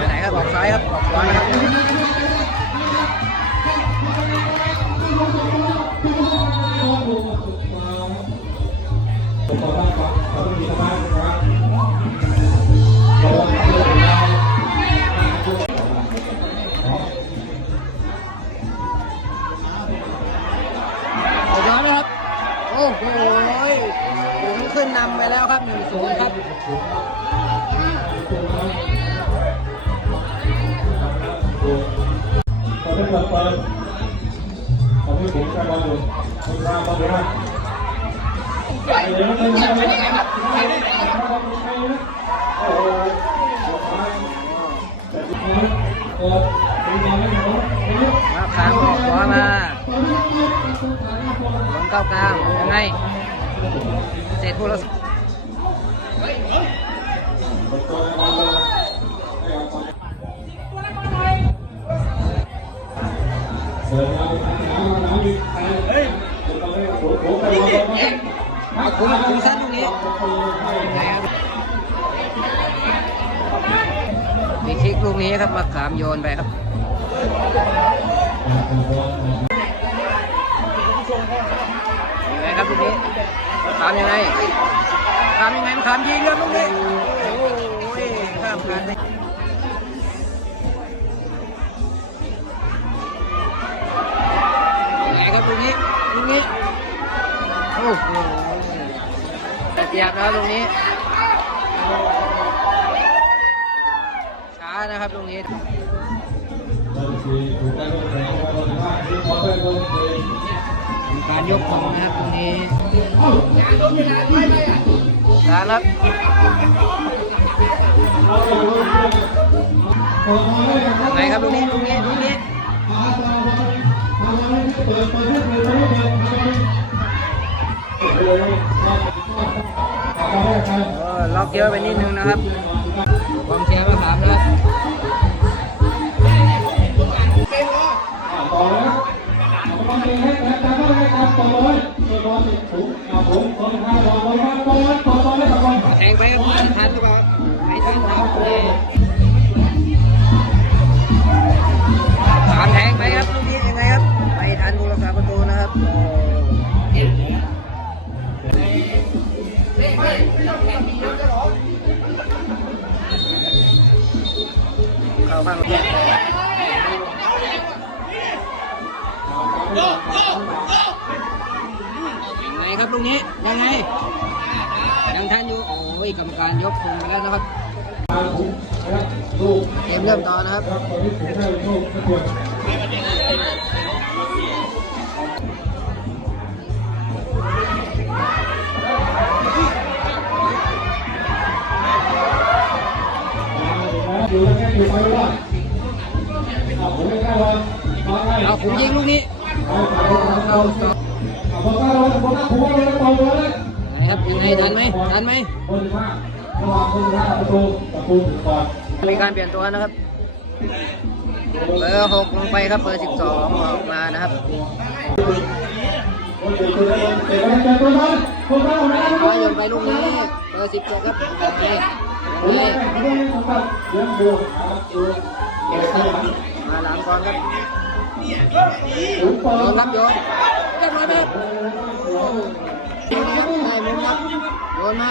บอกซ้ายครับบอกซ้ายครับเดี๋ยวย้อนนะครับโอ้โหผมขึ้นนำไปแล้วครับหนึ่งศูนย์ครับ ขอให้เปิดเปิดขอให้ผมกำลังอยู่คุณพามาดูนะไปเลยไปเลยไปเลยโอ้โหแต่ทุกคนเออเป็นยังไงครับมาค้างออกขวามาลงเข้ากลางยังไงเสร็จผู้ละเดินมาน้ำน้ำดิเฮ้ยเดินมาโอ้โหไปเลย คุ้มคุ้มสั้นตรงนี้มีคลิกลูกนี้ครับมาขามโยนไปครับยังไงครับลูกนี้ขามยังไงขามยังไงมันขามยิงครับลูกนี้โอ้ยข้ามกันไตรงนี้ตรงนี้โอ้โหเปียบแล้วตรงนี้ ช้านะครับตรงนี้การยกของนะครับตรงนี้สารับไหนครับตรงนี้ตรงนี้ะครับคว ลูกเกมเริ่มต่อนะครับครับตอนนี้ผมได้ลูกไม่ควรอยู่แล้วแค่อยู่ไปว่าเอาผมยิงลูกนี้เอาไปเอาเอาพอก้าเราพอก้าผมว่าเราต่อเลยนะครับยังไงทันไหมทันไหมระหว่างคนห้าประตูประตูก่อน มีการเปลี่ยนตัวนะครับเบอร์หกลงไปครับเบอร์สิบสองออกมานะครับคนเดียนไปเตะไปเลยคนห้าไม่ได้ขอโยนไปลูกนี้เบอร์สิบเจ็ครับนี่ผมนี่มาหลังก่อนครับโยนนครับโยนเรียบร้อยไหมครับได้มุมครับโยนมา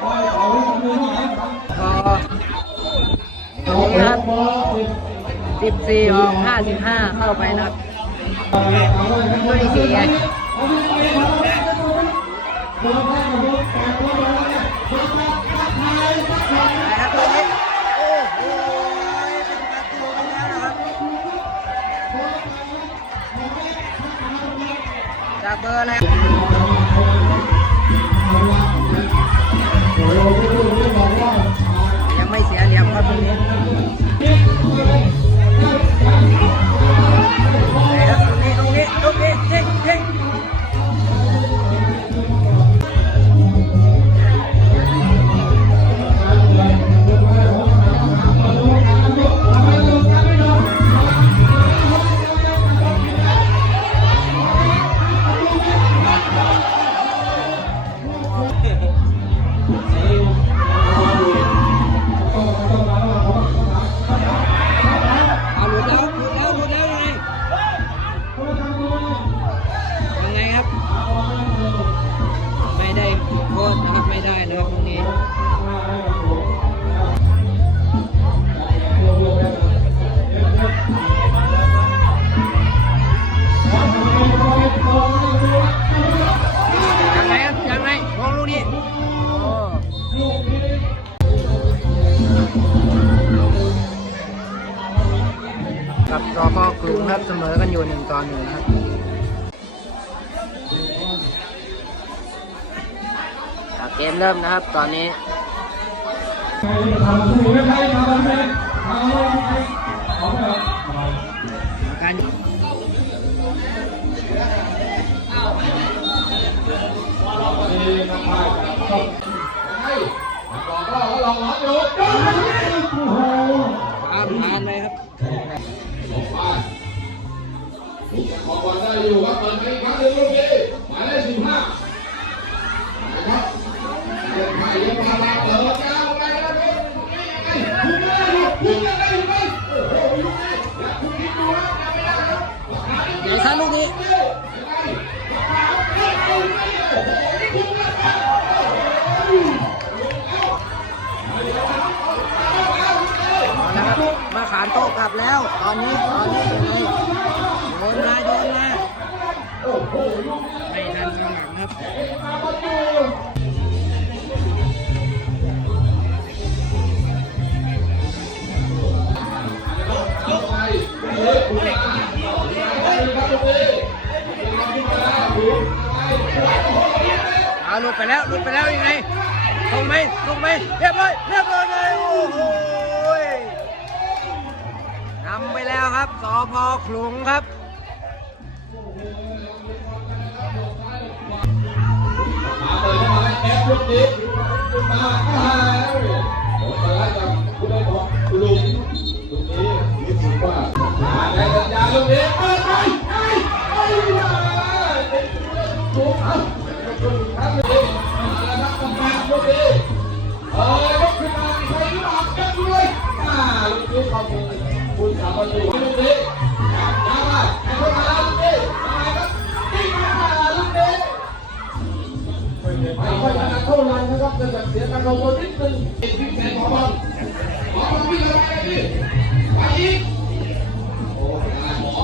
เอาเอาไว้ทำมือหน่อยครับพอเอาไปครับพอ สิบสี่ออกห้าสิบห้าเข้าไปนะครับเอาไว้เอาไว้ครับไม่เสียจับโดนแพ้กับโดนแตกตัวโดนเนี่ยโดนแตกทักทายทักทายไปครับลูกนี้โอ้โหเล้วนะครับจากเบอร์อะไรครับโอ้โหผู้ที่บอกว่ายังไม่เสียเหลี่ยมครับตรงนี้ สพกลุ่มครับเสมอกันอยู่หนึ่งต่อหนึ่งครับเกมเริ่มนะครับตอนนี้การนี่นะครับครับให้บอกว่าเลองร้อนอยู่ผ่านไปครับ ขอบอลได้อยู่ครับเปิดไปอีกครั้งหนึ่งลูกนี้หมายเลขสิบห้านะครับเดินไปยังมาลาเปิดยาวไปแล้วครับคุณได้หรอคุณได้ไหมโอ้โหลูกนี้อยากคุณคิดดูนะยังไม่ได้ครับใหญ่สั้นลูกนี้เอาละครับ มาขานโต๊ะกลับแล้ว ตอนนี้ตอนนี้ยังไงโยนมาโยนมาไม่ทันข้างหลังครับเอาลุดไปแล้วลุดไปแล้วยังไงลงไหมลงไหมเรียบร้อยเรียบ สพขลุงครับเอปลูกนี้มาแล้วผมจะไล่กับคุณได้บอกคุณลุงลูกนี้นมาในสัญญาลูกนี้เปิดไปไอ้ไอ้มาถูกเอาครับลูกนี้มาแล้วครับมาลูกนี้เออยกขึ้นมาใครหรือเปล่าเก็บเลยอ่าลูกนี้ขอบคุณ ไมครับยิงมาลูกนี้ไม่ค่อยถนัดเท่าไหร่นะครับเนื่องจากเสียการลงตัวนิดนึงอีกทีแสนขอบอลขอบอลวิ่งเข้าไปดิไปอีกโอ้ยหมอ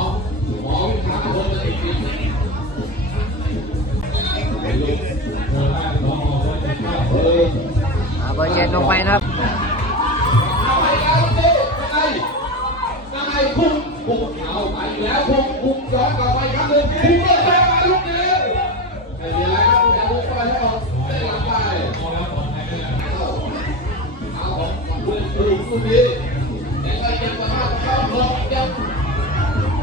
หมอวิ่งทางคนมาอีกทีเออเอาเบอร์เจ็ดลงไปนะครับ พุ่งพุ่งเอาไปแล้วพุ่งพุ่งย้อนกลับไปครั้งหนึ่งพุ่งเปิดไปมาลูกเดียวไม่มีอะไรครับอย่าพุ่งไปให้ออกได้หลังไปเอาเอาลูกลูกลูกนี้แต่ก็ยังสามารถเข้าหลอกยัง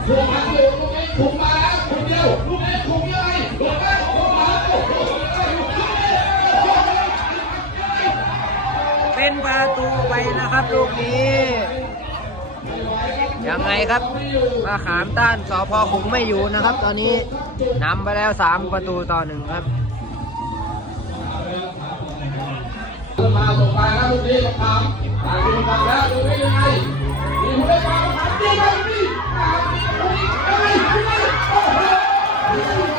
ถูกมันอยู่ลูกนี้ถูกมาแล้วถูกเดียวลูกนี้ถูกยังไงถูกแล้วถูกมาเป็นประตูไปนะครับลูกนี้ ยังไงครับมาขามต้านสอพคงไม่อยู่นะครับ ตอนนี้นำไปแล้ว3ประตูต่อหนึ่งครับมาส่งไปแล้วลูกนี้ถามตายคุณฟังแล้วลูกนี้ยังไงมีผู้ได้มาถามดีไหมนี่ถามดีลูกนี้ยังไงยังไงโอ้โห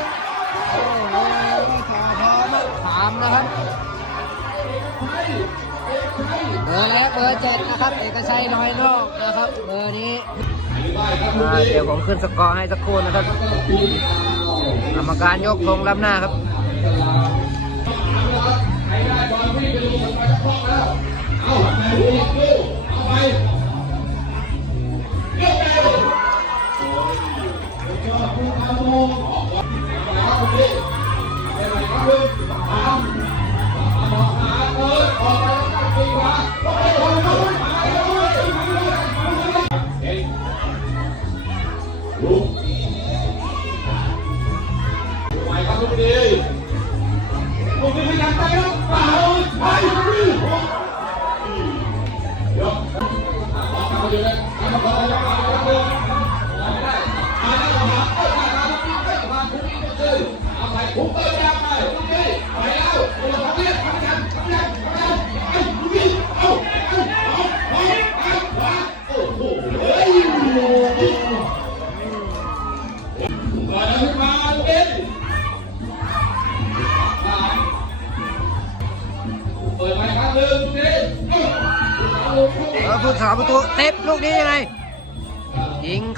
เบอร์แรกเบอร์เจ็ดนะครับเอกชัยลอยนอกนะครับ เบอร์นี้อ่าเดี๋ยวผมขึ้นสกอร์ให้สักครู่นะครับกรรมการยกธงล้ำหน้าครับเอาลูกลูกเอาไป ตั้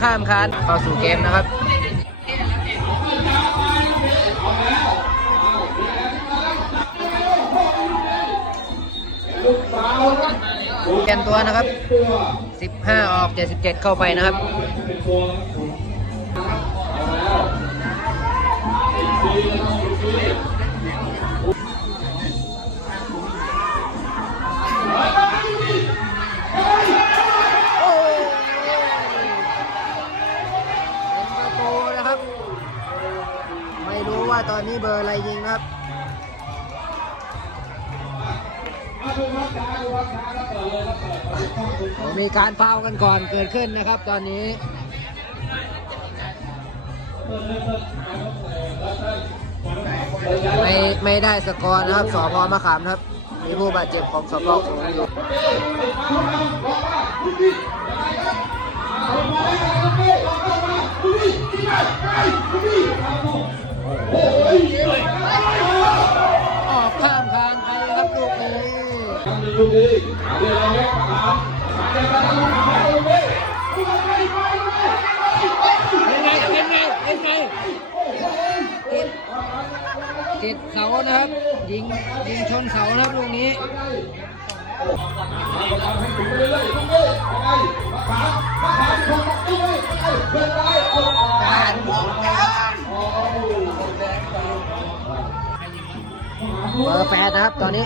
ข้ามคานเข้าสู่เกมนะครับลูกสาวครับเปลี่ยนตัวนะครับ 15 ออก 77 เข้าไปนะครับเนี้เบอร์อะไรยิงครับมีการฟาวกันก่อนเกิดขึ้นนะครับ ตอนนี้ไม่ไม่ได้สกอร์นะครับสพมะขามครับ มีผู้บาดเจ็บของสพสูงอยู่ ออกข้ามทางไปครับลูกนี้ลูกดีเอาเรื่องอะไรมาถามมาเดี๋ยวมาทำมาให้ลูกดีเป็นไงเป็นไงเป็นไงติดติดเสานะครับ ยิงยิงชนเสานะครับลูกนี้ให้ถึงไป เรื่อยๆลูกดียังไงมาถามมาถามคนมาด้วยเพื่อนได้เอาการวงการเบอร์แปดนะครับตอนนี้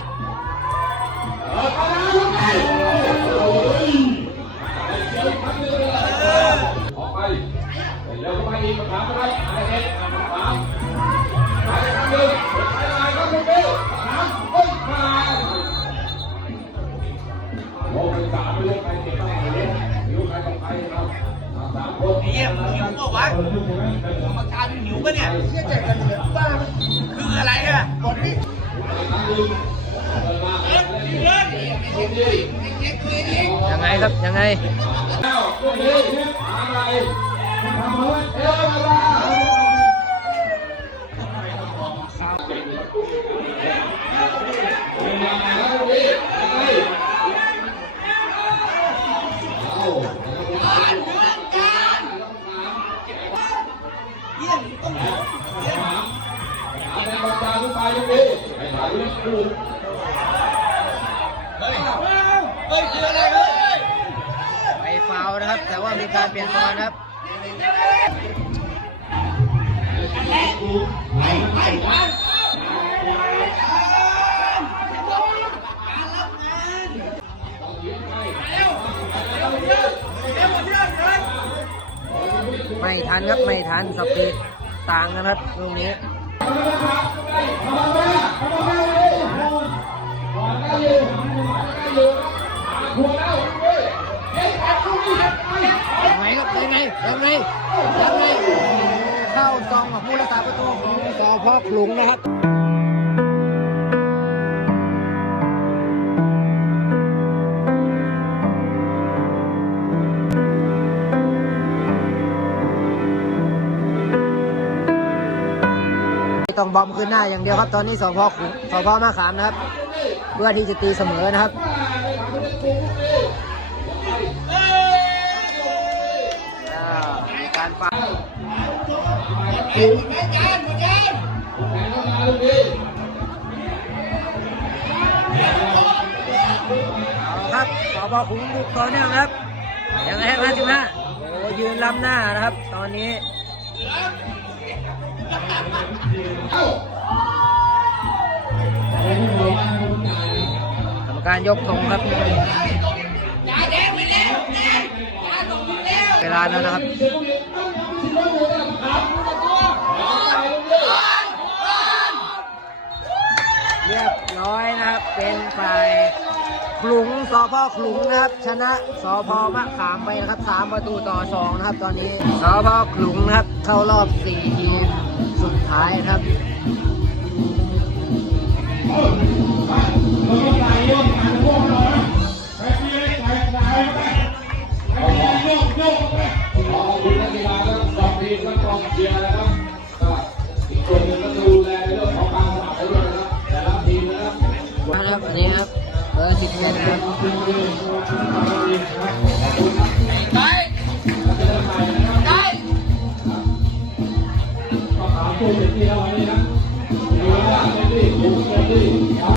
เนี่ยเชี่ยใจกันเหลือบ้าคืออะไรอะกดนี่เฮ้ยเฮ้ยยังไงครับยังไงแล้วพวกนี้อะไรทำอะไรเอ้ยอะ ถ่ายรูปคู่เฮ้ยเฮ้ยคืออะไรเฮ้ยไปฟาวนะครับ แต่ว่ามีการเปลี่ยนตัวนะครับไม่ทันครับไม่ทันสปีดต่างกันครับลูกนี้ สพขลุงนะครับต้องบอมขึ้นหน้าอย่างเดียวครับ ตอนนี้สพขลุงสพมาขามนะครับ เพื่อที่จะตีเสมอนะครับอ่าการฟัง เอาครับสอบอขุงบุกต่อเนื่องครับ ยังไงครับ55โอ้ยืนล้ำหน้านะครับ ตอนนี้กรรมการยกธงครับ เวลาแล้วนะครับ เร้อยนะครับ เป็นฝ่ายขลุงสพขลุงนะครับ ชนะสพมะขามไปนะครับสามประตูต่อสองนะครับ ตอนนี้สพขลุงนะครับ เข้ารอบสี่ทีมสุดท้ายครับ